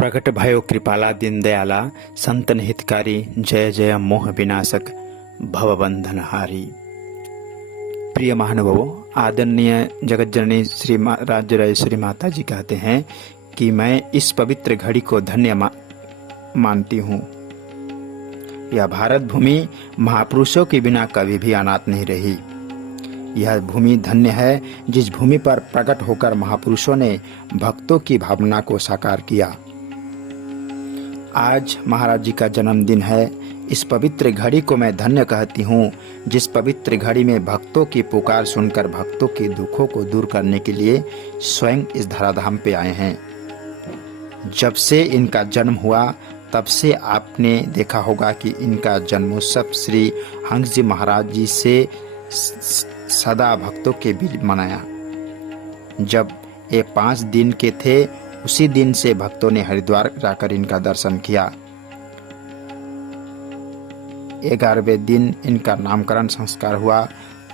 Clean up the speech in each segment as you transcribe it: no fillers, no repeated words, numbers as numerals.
प्रकट भयो कृपाला दीनदयाला, संतन हितकारी, जय जय मोह विनाशक, भवबंधनहारी। प्रिय महानुभावों, आदरणीय जगतजननी श्री राज्यराजेश्वरी माता जी कहते हैं कि मैं इस पवित्र घड़ी को धन्य मानती हूँ। यह भारत भूमि महापुरुषों के बिना कभी भी अनाथ नहीं रही। यह भूमि धन्य है जिस भूमि पर प्रकट होकर महापुरुषों ने भक्तों की भावना को साकार किया। आज महाराज जी का जन्मदिन है। इस पवित्र घड़ी को मैं धन्य कहती हूँ, जिस पवित्र घड़ी में भक्तों की पुकार सुनकर भक्तों के दुखों को दूर करने के लिए स्वयं इस धराधाम पे आए हैं। जब से इनका जन्म हुआ तब से आपने देखा होगा कि इनका जन्मोत्सव श्री हंस जी महाराज जी से सदा भक्तों के बीच मनाया। जब ये 5 दिन के थे, उसी दिन से भक्तों ने हरिद्वार जाकर इनका दर्शन किया। 11वें दिन इनका नामकरण संस्कार हुआ।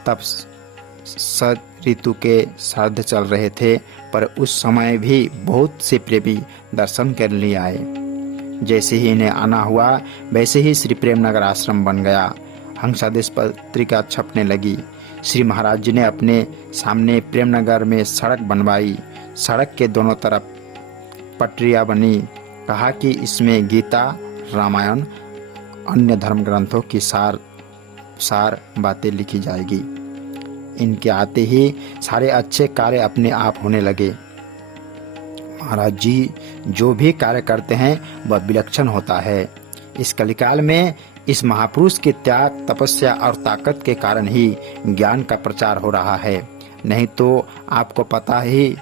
तब शरद ऋतु के श्राद्ध चल रहे थे, पर उस समय भी बहुत से प्रेमी दर्शन करने लिए आए। जैसे ही इन्हें आना हुआ, वैसे ही श्री प्रेमनगर आश्रम बन गया। हंसादेश पत्रिका छपने लगी। श्री महाराज जी ने अपने सामने प्रेमनगर में सड़क बनवाई। सड़क के दोनों तरफ पटरियां बनी। कहा कि इसमें गीता, रामायण, अन्य धर्म ग्रंथों की सार बातें लिखी जाएगी। इनके आते ही सारे अच्छे कार्य अपने आप होने लगे। महाराज जी जो भी कार्य करते हैं वह विलक्षण होता है। इस कलिकाल में इस महापुरुष के त्याग, तपस्या और ताकत के कारण ही ज्ञान का प्रचार हो रहा है। नहीं तो आपको पता ही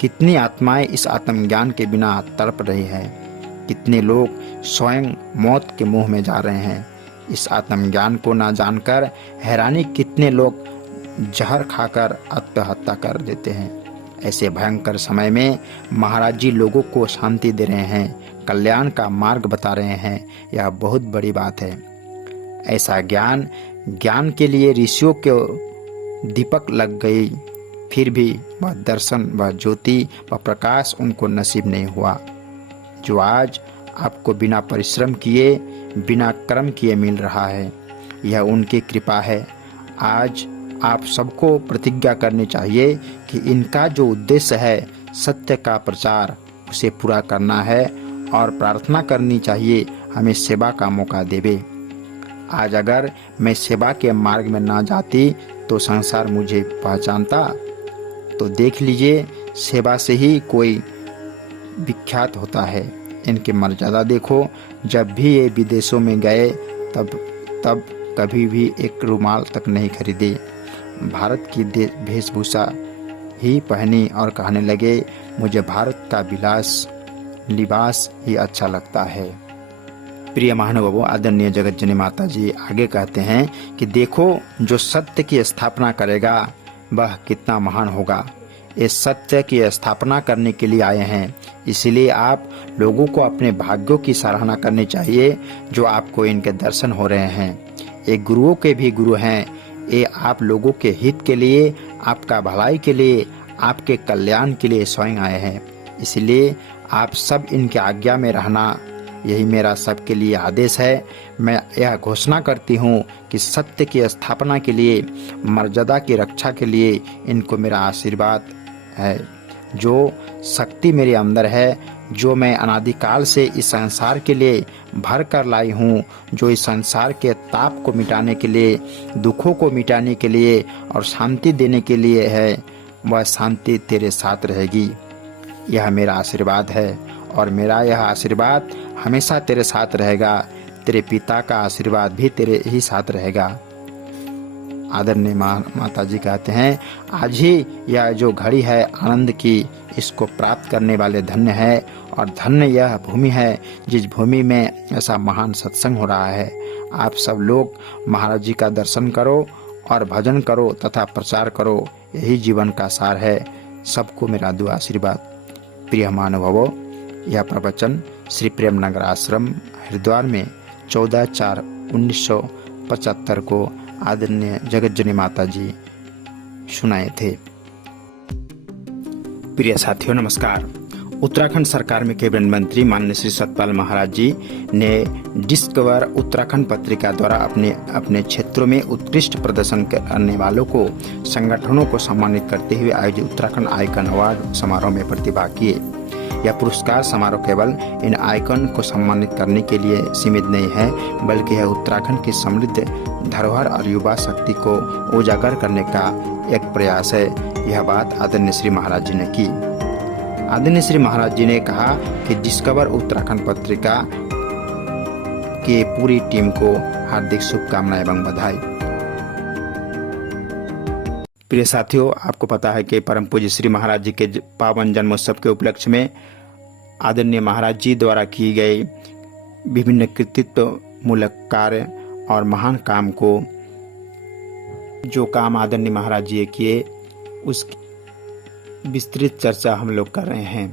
कितनी आत्माएं इस आत्मज्ञान के बिना तड़प रही हैं। कितने लोग स्वयं मौत के मुंह में जा रहे हैं। इस आत्मज्ञान को ना जानकर हैरानी कितने लोग जहर खाकर आत्महत्या कर देते हैं। ऐसे भयंकर समय में महाराज जी लोगों को शांति दे रहे हैं, कल्याण का मार्ग बता रहे हैं। यह बहुत बड़ी बात है। ऐसा ज्ञान के लिए ऋषियों को दीपक लग गई, फिर भी वह दर्शन, वह ज्योति, वह प्रकाश उनको नसीब नहीं हुआ, जो आज आपको बिना परिश्रम किए, बिना कर्म किए मिल रहा है। यह उनकी कृपा है। आज आप सबको प्रतिज्ञा करनी चाहिए कि इनका जो उद्देश्य है सत्य का प्रचार, उसे पूरा करना है और प्रार्थना करनी चाहिए हमें सेवा का मौका देवे। आज अगर मैं सेवा के मार्ग में ना जाती तो संसार मुझे पहचानता। तो देख लीजिए, सेवा से ही कोई विख्यात होता है। इनकी मर्यादा देखो। जब भी ये विदेशों में गए तब कभी भी एक रुमाल तक नहीं खरीदे। भारत की वेशभूषा ही पहनी और कहने लगे, मुझे भारत का लिबास ही अच्छा लगता है। प्रिय महानुभावों, आदरणीय जगतजननी माता जी आगे कहते हैं कि देखो, जो सत्य की स्थापना करेगा वह कितना महान होगा। ये सत्य की स्थापना करने के लिए आए हैं। इसलिए आप लोगों को अपने भाग्यों की सराहना करनी चाहिए जो आपको इनके दर्शन हो रहे हैं। ये गुरुओं के भी गुरु हैं। ये आप लोगों के हित के लिए, आपका भलाई के लिए, आपके कल्याण के लिए स्वयं आए हैं। इसलिए आप सब इनके आज्ञा में रहना, यही मेरा सबके लिए आदेश है। मैं यह घोषणा करती हूँ कि सत्य की स्थापना के लिए, मर्यादा की रक्षा के लिए इनको मेरा आशीर्वाद है। जो शक्ति मेरे अंदर है, जो मैं अनादिकाल से इस संसार के लिए भर कर लाई हूँ, जो इस संसार के ताप को मिटाने के लिए, दुखों को मिटाने के लिए और शांति देने के लिए है, वह शांति तेरे साथ रहेगी। यह मेरा आशीर्वाद है और मेरा यह आशीर्वाद हमेशा तेरे साथ रहेगा। तेरे पिता का आशीर्वाद भी तेरे ही साथ रहेगा। आदरणीय माता जी कहते हैं, आज ही यह जो घड़ी है आनंद की, इसको प्राप्त करने वाले धन्य है। और धन्य यह भूमि है जिस भूमि में ऐसा महान सत्संग हो रहा है। आप सब लोग महाराज जी का दर्शन करो और भजन करो तथा प्रचार करो। यही जीवन का सार है। सबको मेरा दुआ आशीर्वाद। प्रिय महानुभावों, यह प्रवचन श्री प्रेमनगर आश्रम हरिद्वार में 14/4/1975 को आदरणीय जगतजननी माता जी सुनाए थे। प्रिय साथियों, नमस्कार। उत्तराखंड सरकार में कैबिनेट मंत्री माननीय श्री सतपाल महाराज जी ने डिस्कवर उत्तराखंड पत्रिका द्वारा अपने क्षेत्रों में उत्कृष्ट प्रदर्शन करने वालों को संगठनों को सम्मानित करते हुए आयोजित उत्तराखंड आइकन अवार्ड समारोह में प्रतिभाग किए। यह पुरस्कार समारोह केवल इन आइकन को सम्मानित करने के लिए सीमित नहीं है, बल्कि यह उत्तराखंड की समृद्ध धरोहर और युवा शक्ति को उजागर करने का एक प्रयास है। यह बात आदरणीय श्री महाराज जी ने की। आदरणीय श्री महाराज जी ने कहा कि डिस्कवर उत्तराखंड पत्रिका की पूरी टीम को हार्दिक शुभकामनाएं एवं बधाई। प्रिय साथियों, आपको पता है कि परम पूज्य श्री महाराज जी के पावन जन्मोत्सव के उपलक्ष्य में आदरणीय महाराज जी द्वारा की गई विभिन्न कृतित्व मूलक कार्य और महान काम को, जो काम आदरणीय महाराज जी किए, उसकी विस्तृत चर्चा हम लोग कर रहे हैं।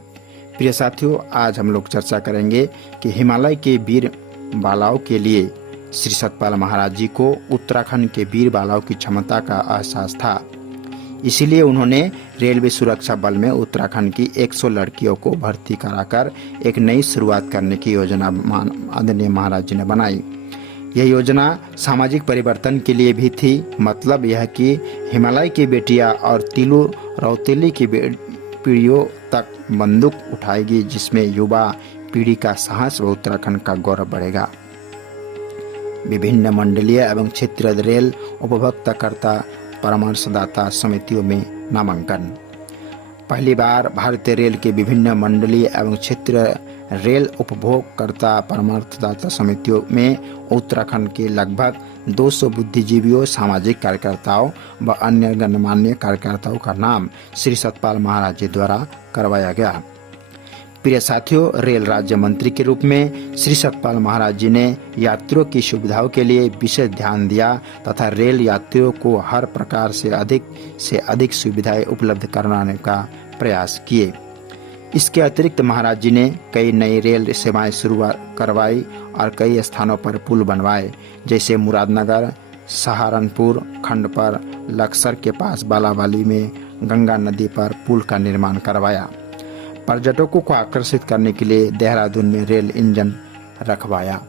प्रिय साथियों, आज हम लोग चर्चा करेंगे कि हिमालय के वीर बालाओं के लिए श्री सतपाल महाराज जी को उत्तराखंड के वीर बालाओं की क्षमता का एहसास था। इसीलिए उन्होंने रेलवे सुरक्षा बल में उत्तराखंड की 100 लड़कियों को भर्ती कराकर एक नई शुरुआत करने की योजना आदरणीय महाराज जी ने बनाई। यह योजना सामाजिक परिवर्तन के लिए भी थी। मतलब यह कि हिमालय की बेटियां और तिलु रौतेली की पीढ़ियों तक बंदूक उठाएगी, जिसमें युवा पीढ़ी का साहस व उत्तराखंड का गौरव बढ़ेगा। विभिन्न मंडलीय एवं क्षेत्रीय रेल उपभोक्ताकर्ता परामर्शदाता समितियों में नामांकन। पहली बार भारतीय रेल के विभिन्न मंडलीय एवं क्षेत्रीय रेल उपभोक्ताकर्ता परामर्शदाता समितियों में उत्तराखंड के लगभग 200 बुद्धिजीवियों, सामाजिक कार्यकर्ताओं व अन्य गणमान्य कार्यकर्ताओं का नाम श्री सतपाल महाराज जी द्वारा करवाया गया। प्रिय साथियों, रेल राज्य मंत्री के रूप में श्री सतपाल महाराज जी ने यात्रियों की सुविधाओं के लिए विशेष ध्यान दिया तथा रेल यात्रियों को हर प्रकार से अधिक सुविधाएं उपलब्ध कराने का प्रयास किए। इसके अतिरिक्त महाराज जी ने कई नई रेल सेवाएं शुरू करवाई और कई स्थानों पर पुल बनवाए, जैसे मुरादनगर, सहारनपुर खंड पर लक्सर के पास बालावाली में गंगा नदी पर पुल का निर्माण करवाया। पर्यटकों को आकर्षित करने के लिए देहरादून में रेल इंजन रखवाया।